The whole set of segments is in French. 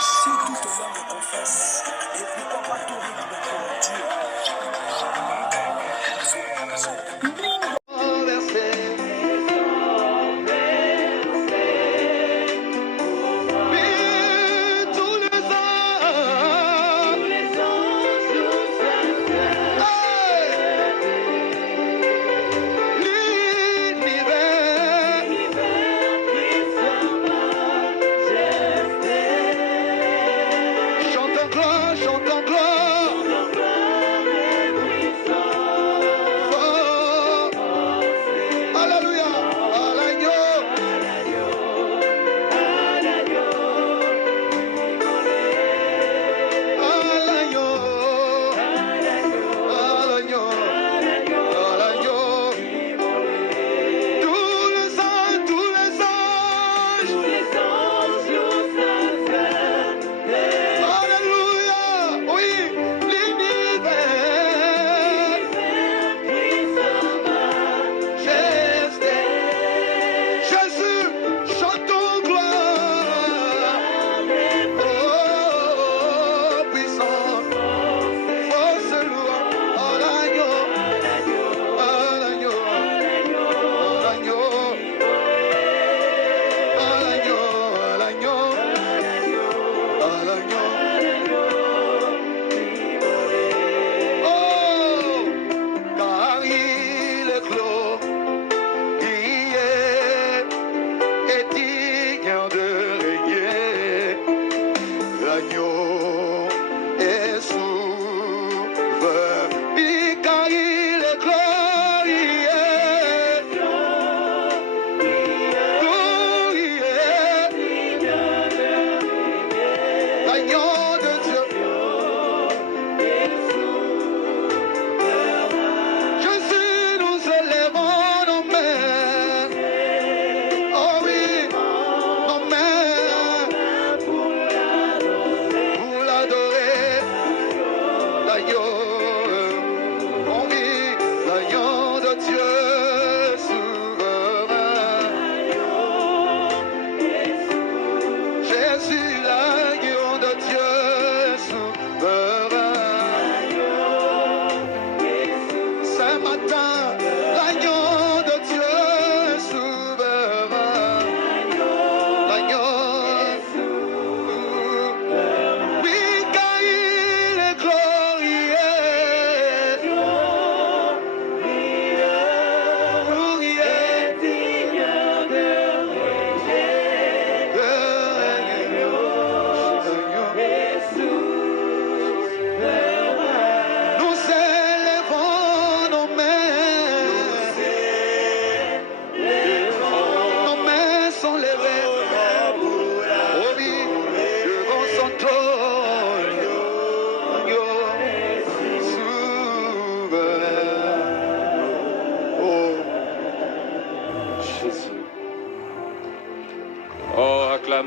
Si toute langue confesse, et pourquoi pas tout rire avec Dieu.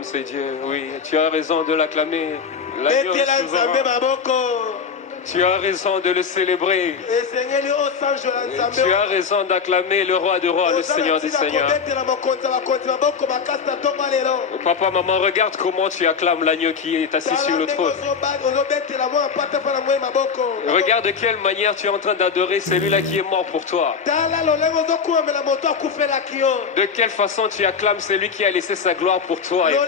C'est Dieu, oui, tu as raison de l'acclamer. Tu as raison de le célébrer. Tu as raison d'acclamer le roi des rois, le Seigneur des seigneurs. Papa, maman, regarde comment tu acclames l'agneau qui est assis sur le trône. Regarde de quelle manière tu es en train d'adorer celui-là qui est mort pour toi. De quelle façon tu acclames celui qui a laissé sa gloire pour toi et moi.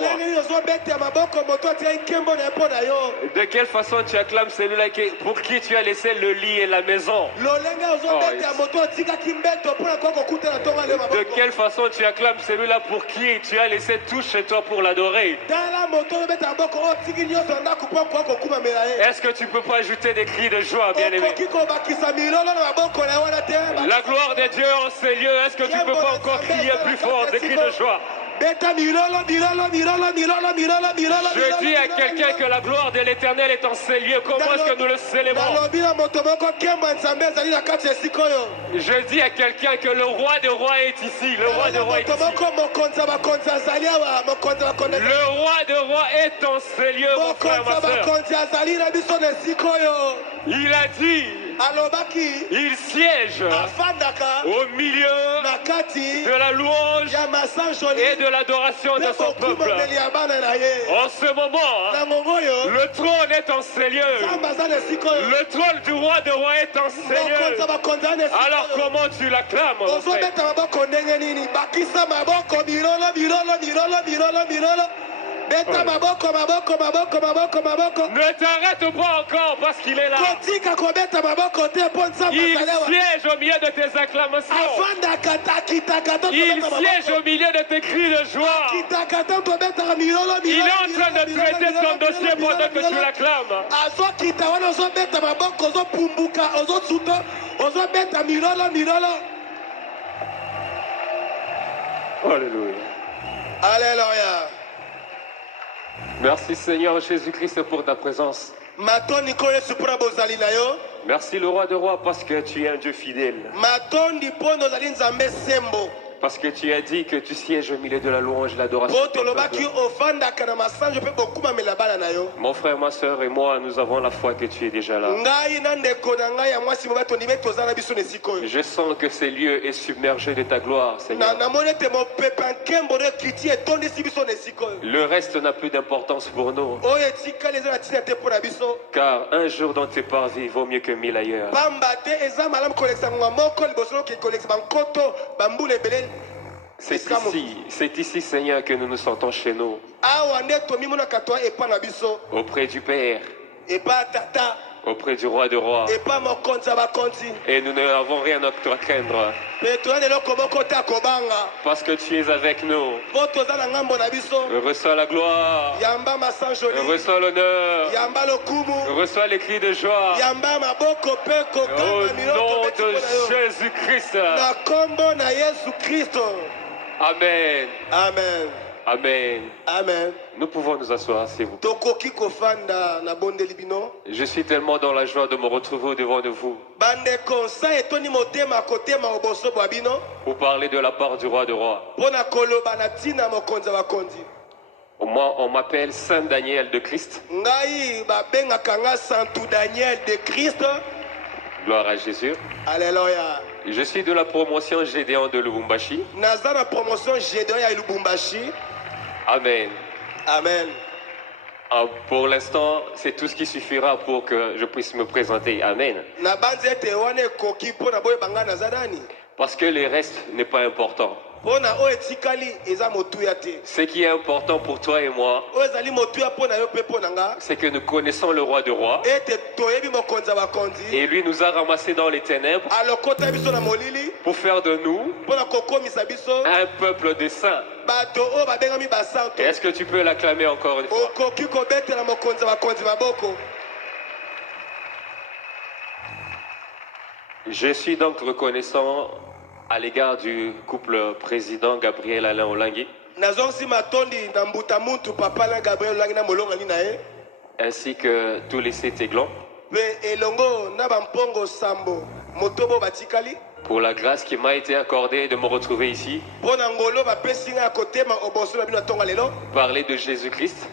De quelle façon tu acclames celui-là pour qui tu as laissé le lit et la maison. De quelle façon tu acclames celui-là pour qui tu as laissé tout chez toi pour l'adorer. Est-ce que tu ne peux pas ajouter des cris de joie, bien-aimé? La gloire de Dieu en ces lieux, est-ce que tu ne peux pas encore crier plus fort des cris de joie? Je dis à quelqu'un que la gloire de l'Éternel est en ces lieux. Comment est-ce que nous le célébrons? Je dis à quelqu'un que le roi des rois est ici. Le roi des rois est ici. Le roi des rois est en ces lieux, mon frère, ma soeur. Il a dit il siège au milieu de la louange et de l'adoration de son peuple. En ce moment, le trône est en ces lieux. Le trône du roi de rois est en ces lieux. Alors comment tu l'acclames, mon frère? Ne t'arrête pas encore parce qu'il est là. Il siège au milieu de tes acclamations. Il siège au milieu de tes cris de joie. Il est en train de traiter ton dossier pendant que tu l'acclames. Alléluia. Alléluia. Merci Seigneur Jésus-Christ pour ta présence. Merci le roi de rois parce que tu es un Dieu fidèle. Parce que tu as dit que tu sièges au milieu de la louange et l'adoration. Mon frère, ma soeur et moi, nous avons la foi que tu es déjà là. Je sens que ce lieu est submergé de ta gloire, Seigneur. Le reste n'a plus d'importance pour nous. Car un jour dans tes parvis vaut mieux que 1000 ailleurs. C'est ici, Seigneur, que nous nous sentons chez nous. Auprès du Père. Auprès du roi de rois. Et nous n'avons rien à craindre. Parce que tu es avec nous. Reçois la gloire. Reçois l'honneur. Reçois les cris de joie. Au nom de Jésus-Christ. Amen. Amen. Amen. Amen. Nous pouvons nous asseoir, s'il vous plaît. Je suis tellement dans la joie de me retrouver au-devant de vous. Pour parler de la part du roi de rois. Moi, on m'appelle Saint Daniel de Christ. Gloire à Jésus. Alléluia. Je suis de la promotion Gédéon de Lubumbashi. Amen. Amen. Pour l'instant, c'est tout ce qui suffira pour que je puisse me présenter. Amen. Parce que le reste n'est pas important. Ce qui est important pour toi et moi, c'est que nous connaissons le roi de rois. Et lui nous a ramassés dans les ténèbres pour faire de nous un peuple de saints. Est-ce que tu peux l'acclamer encore une fois? Je suis donc reconnaissant à l'égard du couple président Gabriel Alain Olangi, ainsi que tous les 7 aiglons, pour la grâce qui m'a été accordée de me retrouver ici, parler de Jésus-Christ,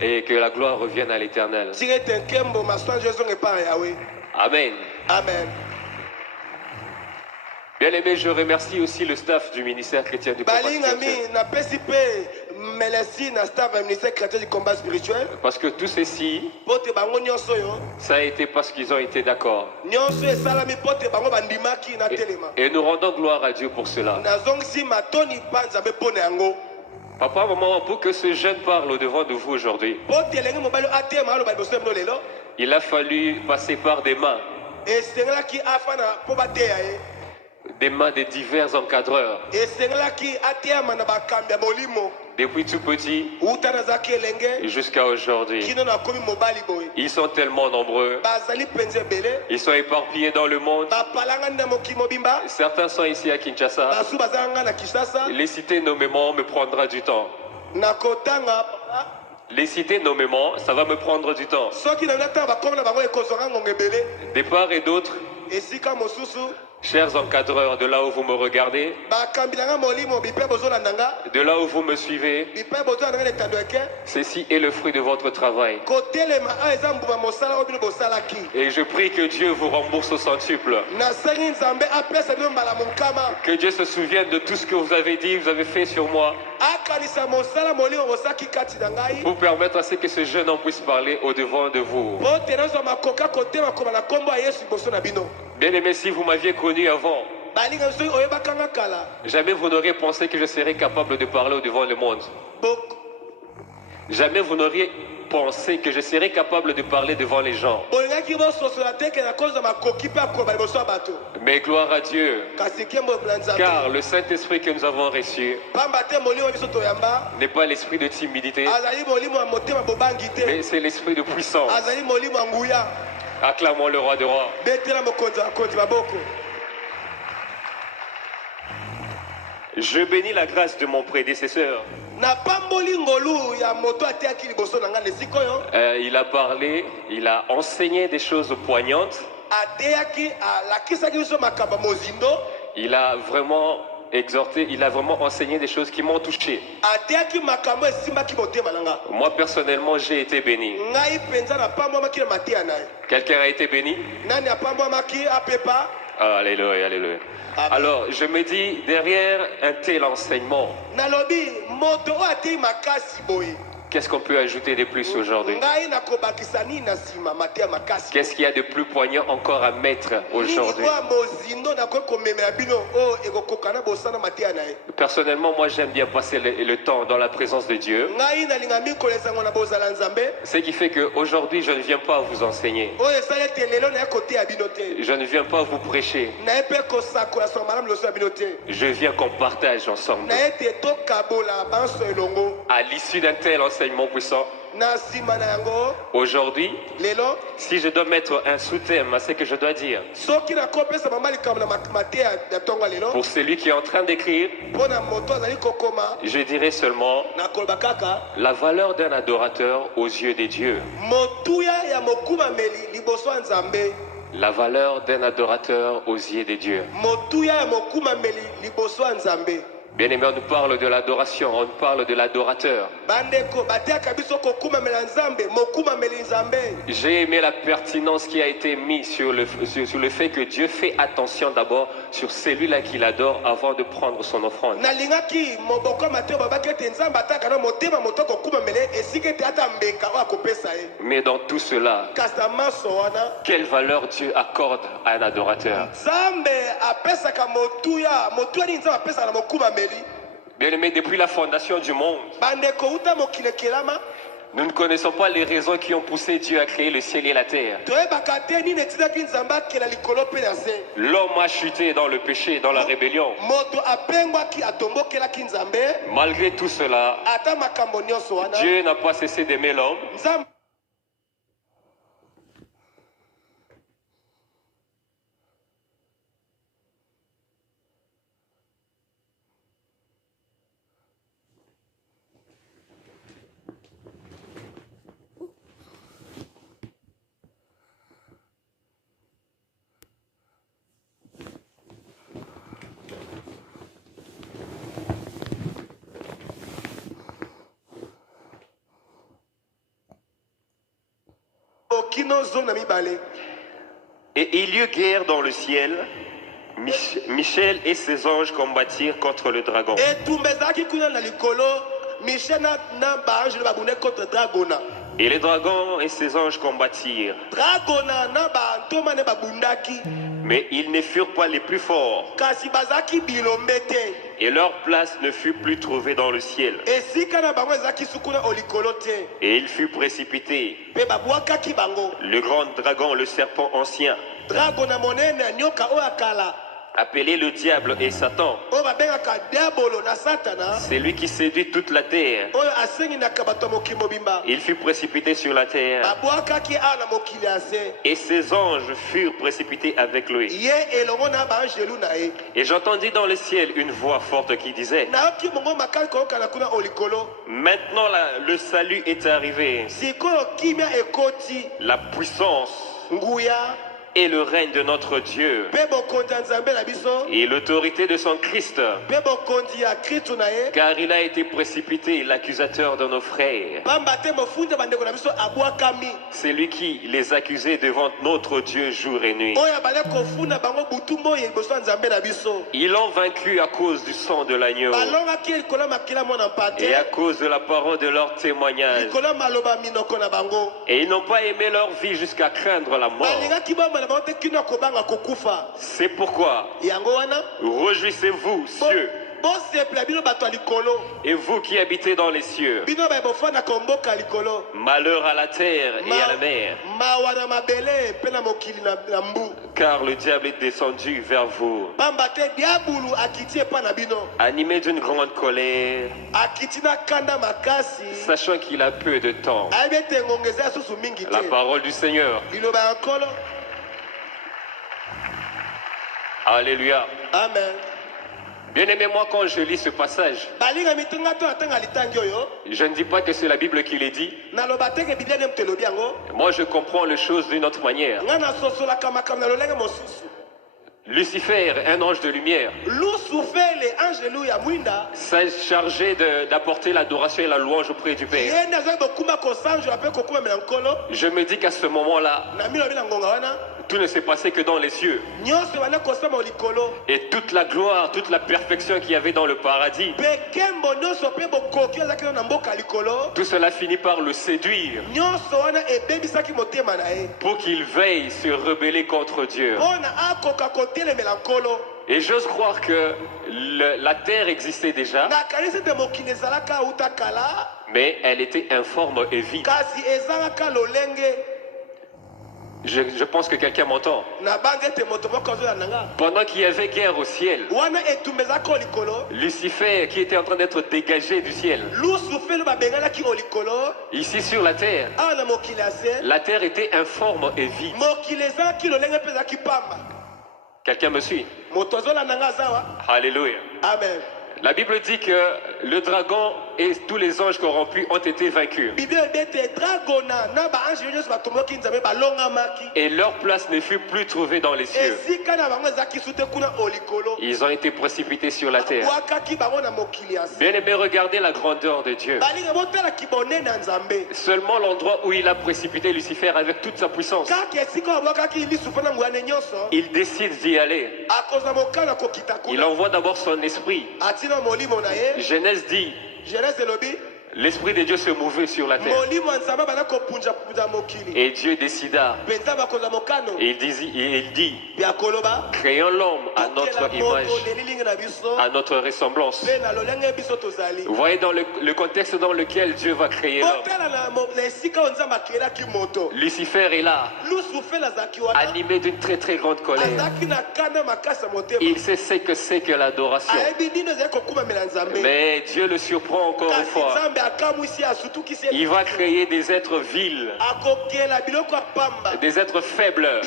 et que la gloire revienne à l'Éternel. Amen. Amen. Bien aimé, je remercie aussi le staff du ministère chrétien du combat spirituel. Parce que tout ceci, ça a été parce qu'ils ont été d'accord. Et nous rendons gloire à Dieu pour cela. Papa, maman, pour que ce jeune parle au-devant de vous aujourd'hui, il a fallu passer par des mains. Des mains de divers encadreurs. Depuis tout petit jusqu'à aujourd'hui. Ils sont tellement nombreux. Ils sont éparpillés dans le monde. Certains sont ici à Kinshasa. Les citer nommément me prendra du temps. Les citer nommément, ça va me prendre du temps. De part et d'autre, Chers encadreurs, de là où vous me regardez, de là où vous me suivez, ceci est le fruit de votre travail. Et je prie que Dieu vous rembourse au centuple. Que Dieu se souvienne de tout ce que vous avez dit, vous avez fait sur moi. Pour permettre à ce que ce jeune homme puisse parler au-devant de vous. Bien aimé, si vous m'aviez connu avant, jamais vous n'auriez pensé que je serais capable de parler au-devant du monde. Jamais vous n'auriez pensé que je serais capable de parler devant les gens. Mais gloire à Dieu, car le Saint-Esprit que nous avons reçu n'est pas l'esprit de timidité, mais c'est l'esprit de puissance. Acclamons le roi des rois. Je bénis la grâce de mon prédécesseur. Il a parlé, il a enseigné des choses poignantes. Il a vraiment exhorté, il a vraiment enseigné des choses qui m'ont touché. Moi personnellement, j'ai été béni. Quelqu'un a été béni? Alléluia, alléluia. Alors, je me dis, derrière un tel enseignement, qu'est-ce qu'on peut ajouter de plus aujourd'hui? Qu'est-ce qu'il y a de plus poignant encore à mettre aujourd'hui? Personnellement, moi j'aime bien passer le temps dans la présence de Dieu. Ce qui fait qu'aujourd'hui, je ne viens pas vous enseigner. Je ne viens pas vous prêcher. Je viens qu'on partage ensemble. À l'issue d'un tel enseignement puissant, aujourd'hui, si je dois mettre un sous-thème à ce que je dois dire, pour celui qui est en train d'écrire, je dirais seulement la valeur d'un adorateur aux yeux des dieux. La valeur d'un adorateur aux yeux des dieux. Bien aimé, on nous parle de l'adoration, on nous parle de l'adorateur. J'ai aimé la pertinence qui a été mise sur le fait que Dieu fait attention d'abord sur celui-là qu'il adore avant de prendre son offrande. Mais dans tout cela, quelle valeur Dieu accorde à un adorateur? Bien aimé, depuis la fondation du monde, nous ne connaissons pas les raisons qui ont poussé Dieu à créer le ciel et la terre. L'homme a chuté dans le péché, dans la rébellion. Malgré tout cela, Dieu n'a pas cessé d'aimer l'homme. Et il y eut guerre dans le ciel. Michel et ses anges combattirent contre le dragon. Et les dragons et ses anges combattirent. Mais ils ne furent pas les plus forts. Et leur place ne fut plus trouvée dans le ciel. Et il fut précipité. Le grand dragon, le serpent ancien, appelé le diable et Satan, c'est lui qui séduit toute la terre. Il fut précipité sur la terre. Et ses anges furent précipités avec lui. Et j'entendis dans le ciel une voix forte qui disait: maintenant le salut est arrivé. La puissance, et le règne de notre Dieu et l'autorité de son Christ, car il a été précipité, l'accusateur de nos frères. C'est lui qui les accusait devant notre Dieu jour et nuit. Ils l'ont vaincu à cause du sang de l'agneau et à cause de la parole de leur témoignage. Et ils n'ont pas aimé leur vie jusqu'à craindre la mort. C'est pourquoi réjouissez-vous, cieux, et vous qui habitez dans les cieux. Malheur à la terre et à la mer, car le diable est descendu vers vous, animé d'une grande colère, sachant qu'il a peu de temps. La parole du Seigneur. Alléluia. Amen. Bien-aimé, moi, quand je lis ce passage, je ne dis pas que c'est la Bible qui les dit. Moi, je comprends les choses d'une autre manière. Lucifer, un ange de lumière, s'est chargé d'apporter l'adoration et la louange auprès du Père. Je me dis qu'à ce moment-là, tout ne s'est passé que dans les cieux. Et toute la gloire, toute la perfection qu'il y avait dans le paradis, tout cela finit par le séduire pour qu'il veille se rebeller contre Dieu. Et j'ose croire que la terre existait déjà, mais elle était informe et vide. Je pense que quelqu'un m'entend. Pendant qu'il y avait guerre au ciel, Lucifer, qui était en train d'être dégagé du ciel, ici sur la terre était informe et vide. Quelqu'un me suit? Alléluia. Amen. La Bible dit que le dragon et tous les anges corrompus ont été vaincus. Et leur place ne fut plus trouvée dans les cieux. Ils ont été précipités sur la terre. Bien aimé, regardez la grandeur de Dieu. Seulement l'endroit où il a précipité Lucifer avec toute sa puissance, il décide d'y aller. Il envoie d'abord son esprit. Genèse dit, l'Esprit de Dieu se mouvait sur la terre. Et Dieu décida. Et il dit, créons l'homme à notre image, à notre ressemblance. Vous voyez dans le contexte dans lequel Dieu va créer l'homme. Lucifer est là, animé d'une très très grande colère. Il sait ce que c'est que l'adoration. Mais Dieu le surprend encore une fois. Il va créer des êtres vils, des êtres faibles,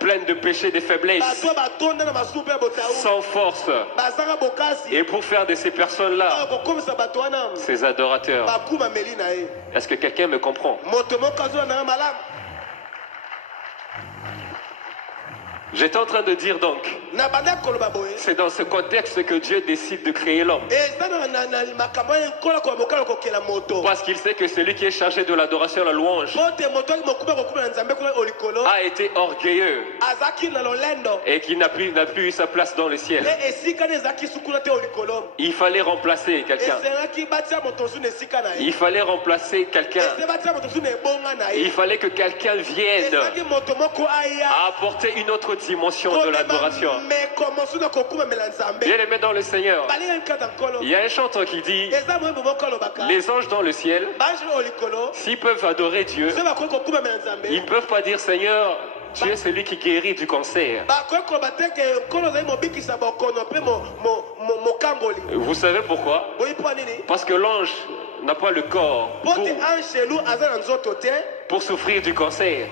pleins de péchés, de faiblesses, sans force. Et pour faire de ces personnes-là, ces adorateurs, est-ce que quelqu'un me comprend? J'étais en train de dire donc, c'est dans ce contexte que Dieu décide de créer l'homme. Parce qu'il sait que celui qui est chargé de l'adoration et la louange a été orgueilleux et qui n'a plus eu sa place dans le ciel. Il fallait remplacer quelqu'un. Il fallait remplacer quelqu'un. Il fallait que quelqu'un vienne à apporter une autre dimension de l'adoration. Bien aimé dans le Seigneur, il y a un chanteur qui dit, les anges dans le ciel, s'ils peuvent adorer Dieu, ils ne peuvent pas dire, Seigneur, tu es celui qui guérit du cancer. Vous savez pourquoi? Parce que l'ange n'a pas le corps pour souffrir du cancer.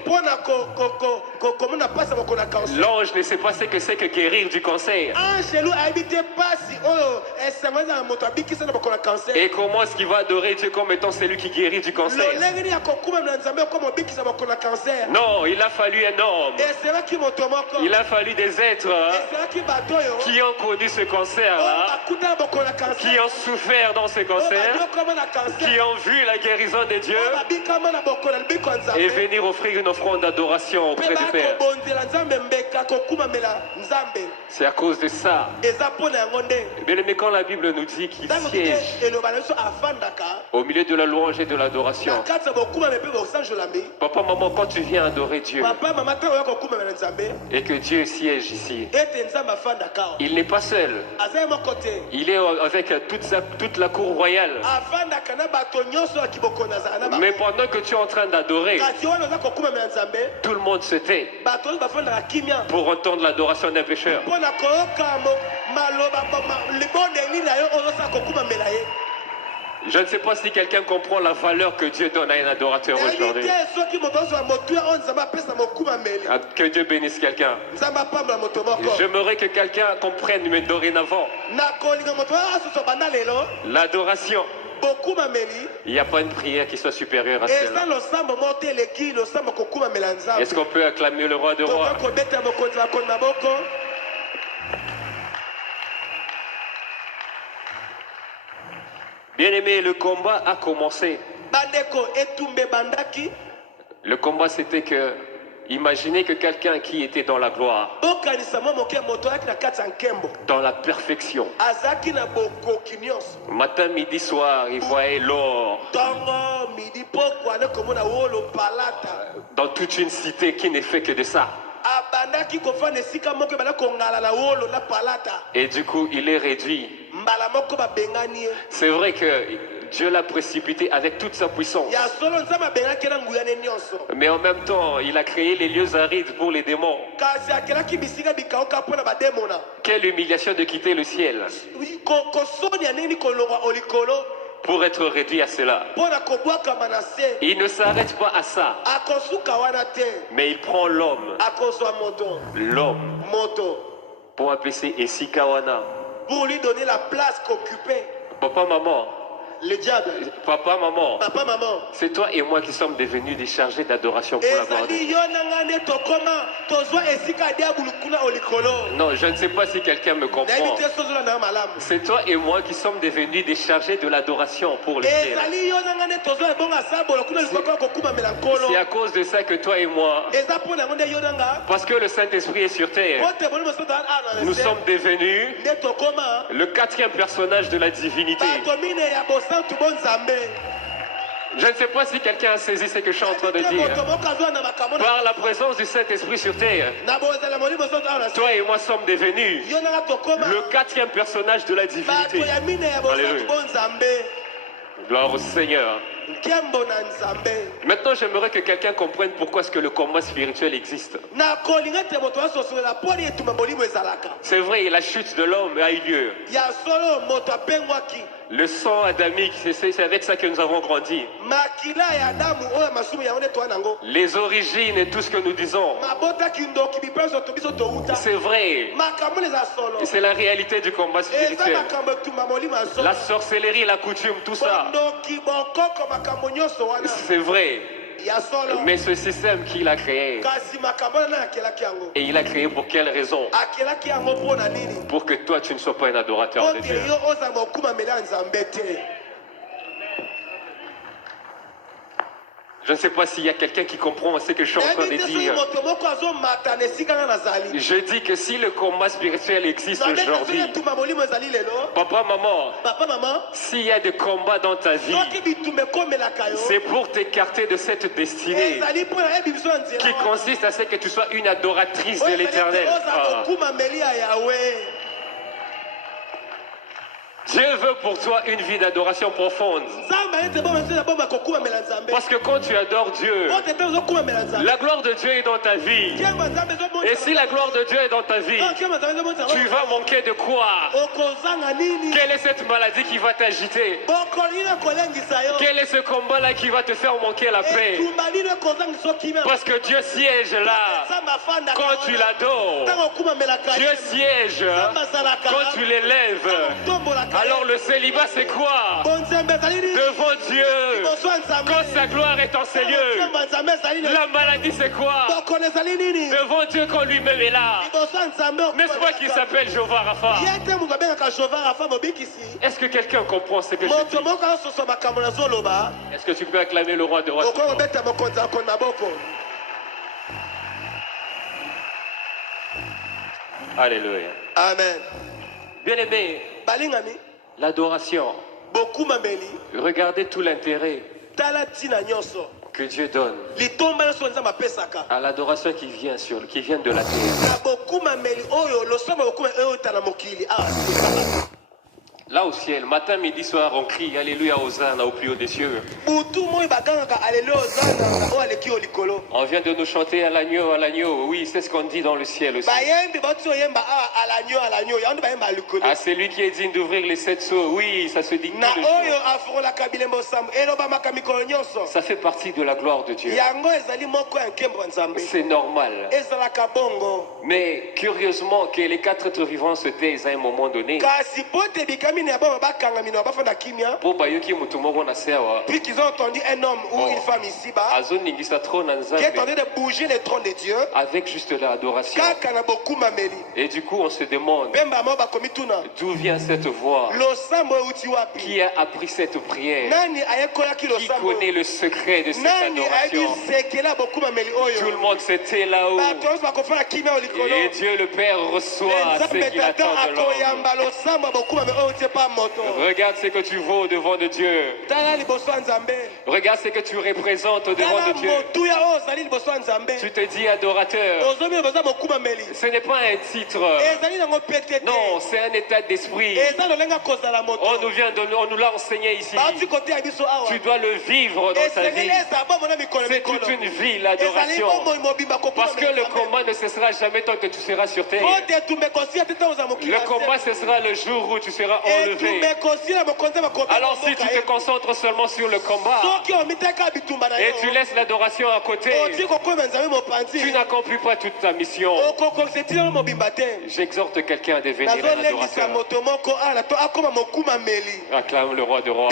L'ange ne sait pas ce que c'est que guérir du cancer. Et comment est-ce qu'il va adorer Dieu comme étant celui qui guérit du cancer? Non, il a fallu un homme. Il a fallu des êtres qui ont connu ce cancer-là, qui ont souffert dans ce cancer, qui ont vu la guérison de Dieu et venir offrir une offrande d'adoration auprès du Père. C'est à cause de ça. Bien aimé, quand la Bible nous dit qu'il siège au milieu de la louange et de l'adoration, papa, maman, quand tu viens adorer Dieu et que Dieu siège ici, il n'est pas seul. Il est avec toute la cour royale. Mais pendant que tu es en train d'adorer, tout le monde se tait pour entendre l'adoration d'un pécheur. Je ne sais pas si quelqu'un comprend la valeur que Dieu donne à un adorateur aujourd'hui. Que Dieu bénisse quelqu'un. J'aimerais que quelqu'un comprenne, mais dorénavant, l'adoration, il n'y a pas une prière qui soit supérieure à celle-là. Est-ce qu'on peut acclamer le roi de rois? Bien aimé, le combat a commencé. Le combat, c'était que, imaginez que quelqu'un qui était dans la gloire, dans la perfection, matin, midi, soir, il voyait l'or dans toute une cité qui n'est fait que de ça. Et du coup, il est réduit. C'est vrai que Dieu l'a précipité avec toute sa puissance. Mais en même temps, il a créé les lieux arides pour les démons. Quelle humiliation de quitter le ciel pour être réduit à cela. Il ne s'arrête pas à ça, mais il prend l'homme, pour appeler ça Esikawana, pour lui donner la place qu'occupait. Papa, maman. Le diable. Papa, maman. Papa, maman. C'est toi et moi qui sommes devenus des chargés d'adoration pour la gloire de Dieu. Non, je ne sais pas si quelqu'un me comprend. C'est toi et moi qui sommes devenus des chargés de l'adoration pour le ciel. C'est à cause de ça que toi et moi, parce que le Saint-Esprit est sur terre, nous sommes devenus le quatrième personnage de la divinité. Je ne sais pas si quelqu'un a saisi ce que je suis en train de dire. Par la présence du Saint-Esprit sur terre, toi et moi sommes devenus le quatrième personnage de la divinité. Alléluia. Gloire au Seigneur. Maintenant, j'aimerais que quelqu'un comprenne pourquoi est-ce que le combat spirituel existe. C'est vrai, la chute de l'homme a eu lieu. Le sang adamique, c'est avec ça que nous avons grandi. Les origines et tout ce que nous disons, c'est vrai. C'est la réalité du combat spirituel. La sorcellerie, la coutume, tout ça, c'est vrai. Mais ce système qu'il a créé, et il a créé pour quelle raison? Pour que toi tu ne sois pas un adorateur de Dieu. Je ne sais pas s'il y a quelqu'un qui comprend ce que je suis en train de dire. Je dis que si le combat spirituel existe aujourd'hui, papa, maman, s'il y a des combats dans ta vie, c'est pour t'écarter de cette destinée qui consiste à ce que tu sois une adoratrice de l'Éternel. Dieu veut pour toi une vie d'adoration profonde. Parce que quand tu adores Dieu, la gloire de Dieu est dans ta vie. Et si la gloire de Dieu est dans ta vie, tu vas manquer de quoi? Quelle est cette maladie qui va t'agiter? Quel est ce combat-là qui va te faire manquer la paix? Parce que Dieu siège là quand tu l'adores. Dieu siège quand tu l'élèves. célibat, c'est quoi? Devant Dieu, quand sa gloire est en ces lieux. La maladie, c'est quoi? Devant Dieu, quand lui-même est là. N'est-ce pas qu'il s'appelle Jéhovah Rapha? Est-ce que quelqu'un comprend ce que je dis? Est-ce que tu peux acclamer le roi de rois? Alléluia. Amen. Bien-aimé, l'adoration. Regardez tout l'intérêt que Dieu donne à l'adoration qui vient de la terre. Là au ciel, matin, midi, soir, on crie Alléluia, Hosanna au plus haut des cieux. On vient de nous chanter à l'agneau, oui, c'est ce qu'on dit dans le ciel aussi. À celui qui est digne d'ouvrir les 7 sceaux, oui, ça se dit. Ça fait partie de la gloire de Dieu. C'est normal. Mais curieusement que les 4 êtres vivants se taisent à un moment donné. Puis qu'ils ont entendu un homme ou une femme ici-bas qui est en train de bouger le trône de Dieu avec juste l'adoration. Et du coup on se demande d'où vient cette voix, qui a appris cette prière, qui connaît le secret de cette adoration. Tout le monde s'était là-haut et Dieu le Père reçoit ce qu'il attend de l'homme. Regarde ce que tu vaux devant de Dieu. Regarde ce que tu représentes devant de Dieu. Tu te dis adorateur. Ce n'est pas un titre. Non, c'est un état d'esprit. On nous l'a enseigné ici. Tu dois le vivre dans ta vie. C'est toute une vie l'adoration. Parce que le combat ne cessera jamais tant que tu seras sur terre. Le combat cessera le jour où tu seras enlevé. Alors si tu te concentres seulement sur le combat et tu laisses l'adoration à côté, tu n'accomplis pas toute ta mission. J'exhorte quelqu'un à devenir un adorateur. Acclame le roi de rois.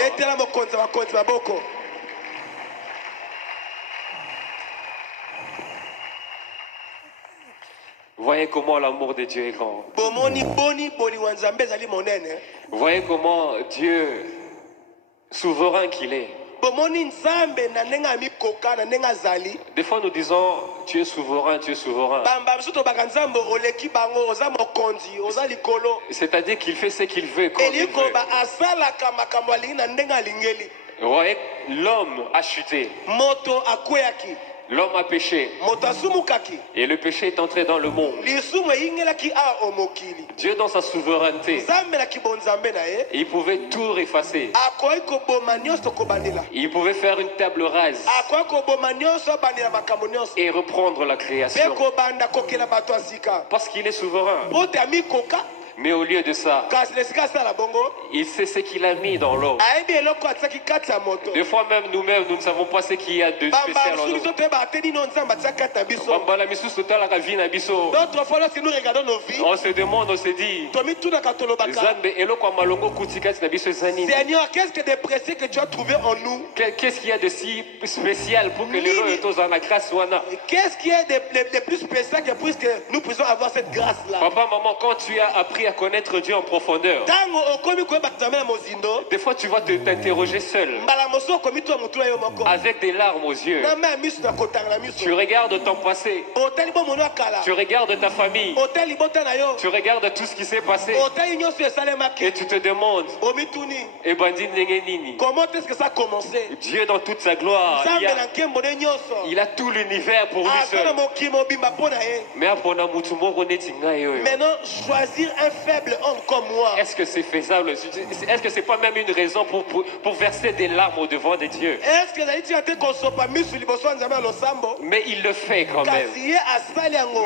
Voyez comment l'amour de Dieu est grand. Voyez comment Dieu, souverain qu'il est. Des fois nous disons tu es souverain, tu es souverain. C'est-à-dire qu'il fait ce qu'il veut comme il veut. Voyez, l'homme a chuté. L'homme a péché. Et le péché est entré dans le monde. Dieu dans sa souveraineté, il pouvait tout effacer. Il pouvait faire une table rase et reprendre la création. Parce qu'il est souverain. Mais au lieu de ça, il sait ce qu'il a mis dans l'homme. Des fois même nous-mêmes, nous ne savons pas ce qu'il y a de spécial en nous. D'autres fois, lorsque nous regardons nos vies, on se demande, on se dit, Seigneur, qu'est-ce que de précieux que tu as trouvé en nous? Qu'est-ce qu'il y a de si spécial pour que les gens la grâce soient là? Qu'est-ce qui est de plus spécial que nous puissions avoir cette grâce-là? Papa, maman, quand tu as appris à connaître Dieu en profondeur, des fois tu vas t'interroger seul, avec des larmes aux yeux. Tu regardes ton passé, tu regardes ta famille, tu regardes tout ce qui s'est passé, et tu te demandes, comment est-ce que ça a commencé? Dieu dans toute sa gloire, il a tout l'univers pour lui seul. Mais maintenant, choisir un faible homme comme moi, est-ce que c'est faisable? Est-ce que c'est pas même une raison pour verser des larmes au devant de Dieu? Mais il le fait quand même.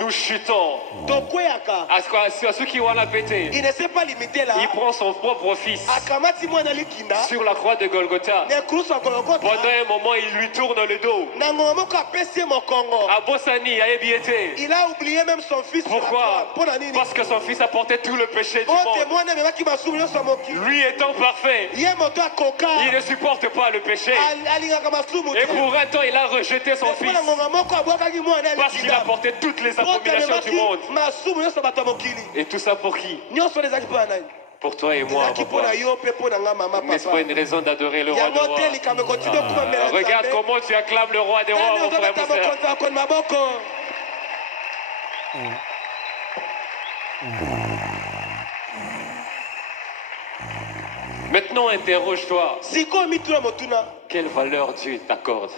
Nous chutons. À ceux qui vont la péter, il ne s'est pas limité là. Il prend son propre fils sur la croix de Golgotha. Pendant un moment, il lui tourne le dos. Il a oublié même son fils. Pourquoi? Parce que son fils a porté tout le le péché du monde. Lui étant parfait, il ne supporte pas le péché. Et pour un temps, il a rejeté son fils. Parce qu'il a porté toutes les abominations du monde. Et tout ça pour qui? Pour toi et moi, papa. N'est-ce pas une raison d'adorer le roi des rois? Regarde comment tu acclames le roi des rois, mon frère, mon frère. Maintenant, interroge-toi. Quelle valeur Dieu t'accorde?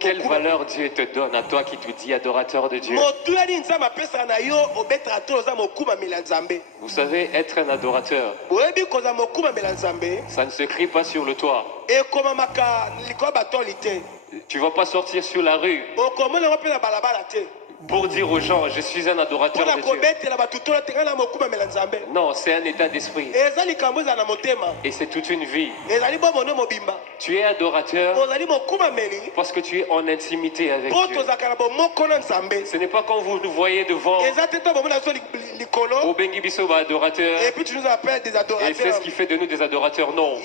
Quelle valeur Dieu te donne à toi qui te dis adorateur de Dieu? Vous savez, être un adorateur, ça ne se crie pas sur le toit. Tu ne vas pas sortir sur la rue pour dire aux gens, je suis un adorateur de Dieu. Non, c'est un état d'esprit. Et c'est toute une vie. Tu es adorateur parce que tu es en intimité avec Dieu. Ce n'est pas quand vous nous voyez devant au Bengi Biso adorateur et puis tu nous appelles des adorateurs. Et c'est ce qui fait de nous des adorateurs, non.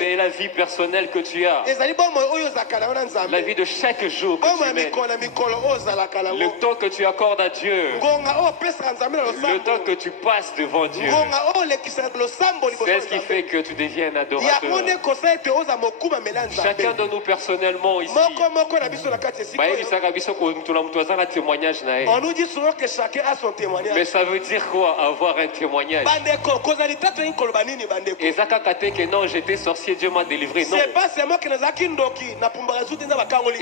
Mais la vie personnelle que tu as, la vie de chaque jour que tu mènes, le temps que tu accordes à Dieu, le temps que tu passes devant Dieu, c'est ce qui fait que tu deviens un adorateur. Chacun de nous personnellement ici, on nous dit souvent que chacun a son témoignage. Mais ça veut dire quoi, avoir un témoignage? Et Zakakate que non, j'étais sorcier, Dieu m'a délivré. Non. C'est pas seulement que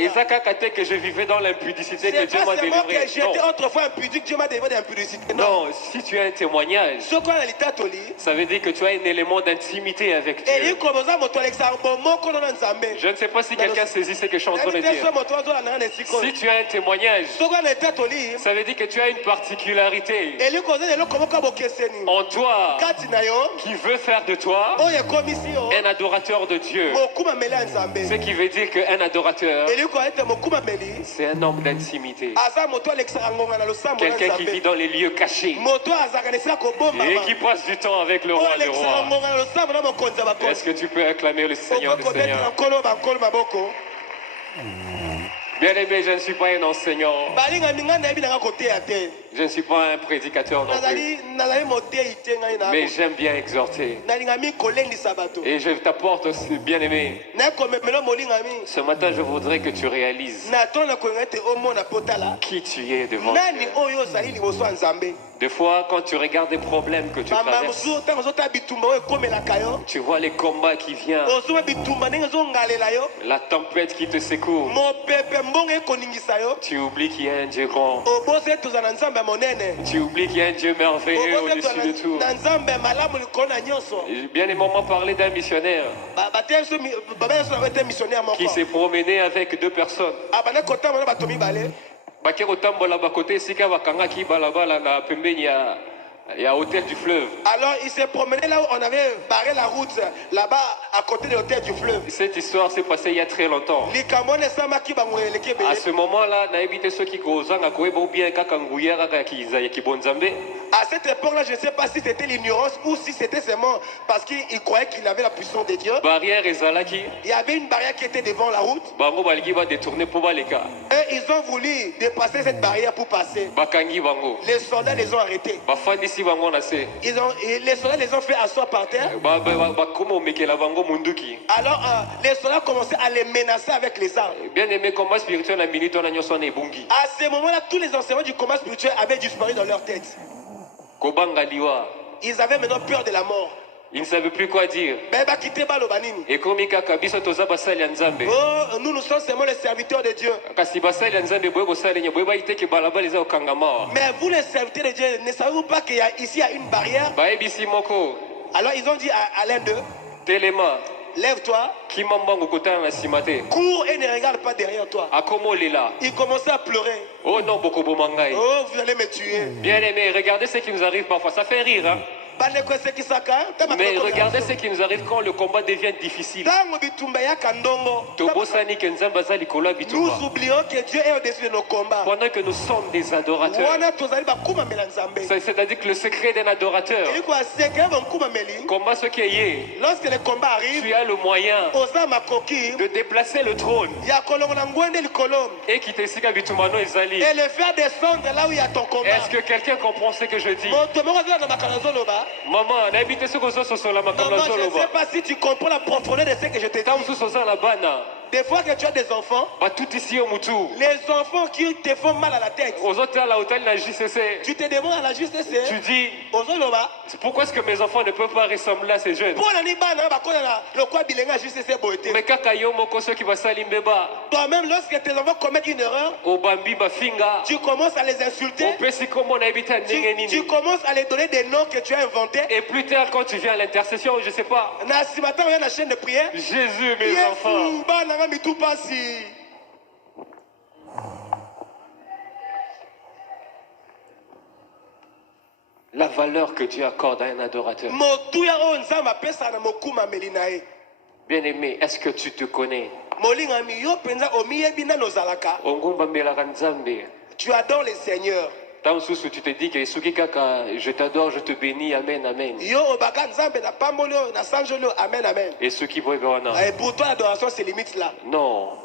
Et Zakakate que je vivais dans l'impudicité, que Dieu m'a délivré. Que j'étais autrefois impudique, Dieu m'a délivré d'impudicité. Non, si tu as un témoignage, ça veut dire que tu as un élément d'intimité avec Dieu. Je ne sais pas si quelqu'un saisit ce que je suis en train de dire. Si tu as un témoignage, ça veut dire que tu as une particularité en toi qui veut faire de toi un adorateur de Dieu. Ce qui veut dire qu'un adorateur, c'est un homme d'intimité. Quelqu'un qui vit dans les lieux cachés et qui passe du temps avec le roi des rois. Est-ce que tu peux acclamer le Seigneur des Seigneurs? Bien aimé, je ne suis pas un enseignant. Je ne suis pas un prédicateur non plus. Mais j'aime bien exhorter. Et je t'apporte aussi, bien aimé. Ce matin, je voudrais que tu réalises qui tu es devant Dieu. Des fois, quand tu regardes des problèmes que tu traverses, tu vois les combats qui viennent, la tempête qui te secoue. Tu oublies qu'il y a un Dieu grand. Tu oublies qu'il y a un Dieu merveilleux au-dessus de tout. Bien aimé, maman parlait d'un missionnaire qui s'est promené avec deux personnes. Il y a hôtel du fleuve. Alors il s'est promené là où on avait barré la route, là-bas à côté de l'hôtel du fleuve. Cette histoire s'est passée il y a très longtemps. À ce moment-là, à cette époque-là, je ne sais pas si c'était l'ignorance ou si c'était seulement parce qu'il croyait qu'il avait la puissance de Dieu. Il y avait une barrière qui était devant la route. Et ils ont voulu dépasser cette barrière pour passer. Les soldats les ont arrêtés. Les soldats les ont fait asseoir par terre. Alors les soldats commençaient à les menacer avec les armes. Bien aimé, combat spirituel, à ce moment-là, tous les enseignements du combat spirituel avaient disparu dans leur tête. Ils avaient maintenant peur de la mort. Ils ne savaient plus quoi dire. Et nous sommes seulement les serviteurs de Dieu. Mais vous les serviteurs de Dieu, ne savez-vous pas qu'il y a ici une barrière? Alors ils ont dit à l'un d'eux, lève-toi, cours et ne regarde pas derrière toi. Il commençait à pleurer. Oh non, oh, vous allez me tuer. Bien aimé, regardez ce qui nous arrive parfois. Ça fait rire, hein? Mais regardez ce qui nous arrive quand le combat devient difficile. Nous oublions que Dieu est au-dessus de nos combats. Pendant que nous sommes des adorateurs. C'est-à-dire que le secret d'un adorateur, combat ce qui est. Lorsque le combat arrive, tu as le moyen de déplacer le trône et qui te siga bitumano ezali. Et le faire descendre là où il y a ton combat. Est-ce que quelqu'un comprend ce que je dis? Maman, n'habite ce que ce la maman, je ne sais pas si tu comprends la profondeur de ce que je te dis. Des fois que tu as des enfants, les enfants qui te font mal à la tête, tu te demandes à la JCC, tu dis, pourquoi est-ce que mes enfants ne peuvent pas ressembler à ces jeunes? Mais toi-même, lorsque tes enfants commettent une erreur, tu commences à les insulter, tu commences à les donner des noms que tu as inventés. Et plus tard, quand tu viens à l'intercession, je ne sais pas, la chaîne de prière, Jésus, mes enfants. La valeur que Dieu accorde à un adorateur. Bien-aimé, est-ce que tu te connais? Tu adores les seigneurs. Tu te dis que je t'adore, je te bénis, amen, amen. Et ceux qui voient, et pour toi l'adoration se limite là. Non.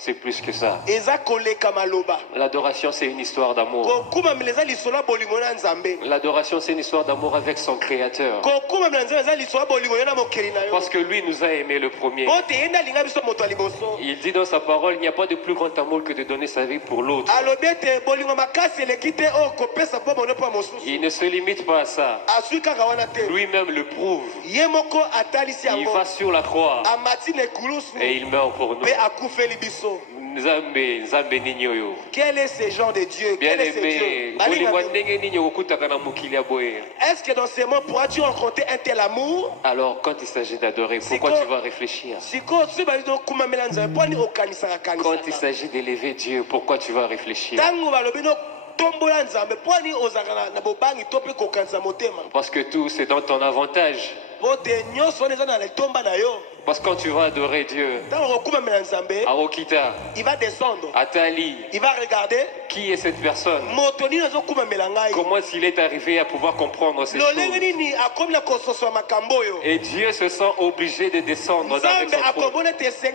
C'est plus que ça. L'adoration, c'est une histoire d'amour. L'adoration, c'est une histoire d'amour avec son Créateur. Parce que lui nous a aimés le premier. Il dit dans sa parole, il n'y a pas de plus grand amour que de donner sa vie pour l'autre. Il ne se limite pas à ça. Lui-même le prouve. Il va sur la croix et il meurt pour nous. Quel est ce genre de Dieu? Quel est ce Dieu? Est-ce que dans ces mots pourras-tu rencontrer un tel amour? Alors quand il s'agit d'adorer, pourquoi tu vas réfléchir? Quand il s'agit d'élever Dieu, pourquoi tu vas réfléchir? Parce que tout c'est dans ton avantage. Parce que quand tu vas adorer Dieu, Aokita, il va descendre, Atali, il va regarder qui est cette personne, comment il est arrivé à pouvoir comprendre ces choses. Et Dieu se sent obligé de descendre avec son trône.